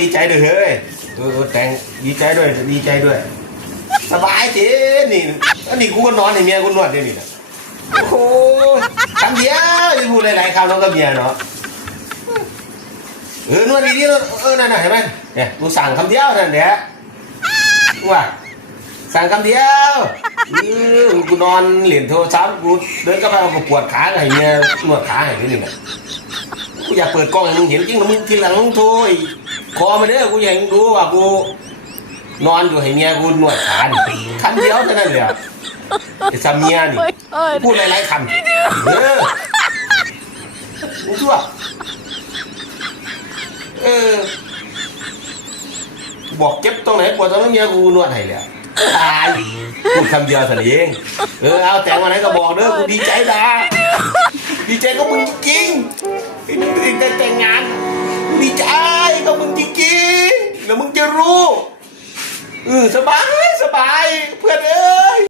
ดีใจด้วยเฮ้ยแต่งดีใจด้วยดีใจด้วยสบายเจ๊นี่อันนี้กูก็นอนในเมียกูนวดด้วยนี่นะโอ้โหคำเดียวจะพูดหลายๆคำน้องกับเมียเนาะนวดดีๆนั่นเห็นไหมเนี่ยกูสั่งคำเดียวนั่นเดี๋ยวว่าสั่งคำเดียวกูนอนเหรียญโทรศัพท์กูเดินก็ไปเอาปวดขาไงเมียนวดขาไงนี่นะกูอยากเปิดกล้องให้มึงเห็นจริงแล้วมึงทีหลังมึงโทรคอมาเด้อกูอยากรู้ว่ากูนอนอยู่ให้เมียกูนวดขาคำเดียวเท่านั้นเลยไอ้สามีนี่พูดหลายๆคำมึงชั่วบอกเจ็บตรงไหนปวดตรงนั้นเมียกูนวดให้เลยตายพูดคำเดียวเท่านั้นเองเอาแต่งวันไหนก็บอกเด้อกูดีใจนะดีใจก็มึงจริงที่มึงได้แต่งงานดีใจก็มึงจริงแล้วมึงจะรู้สบายเพื่อนเอ้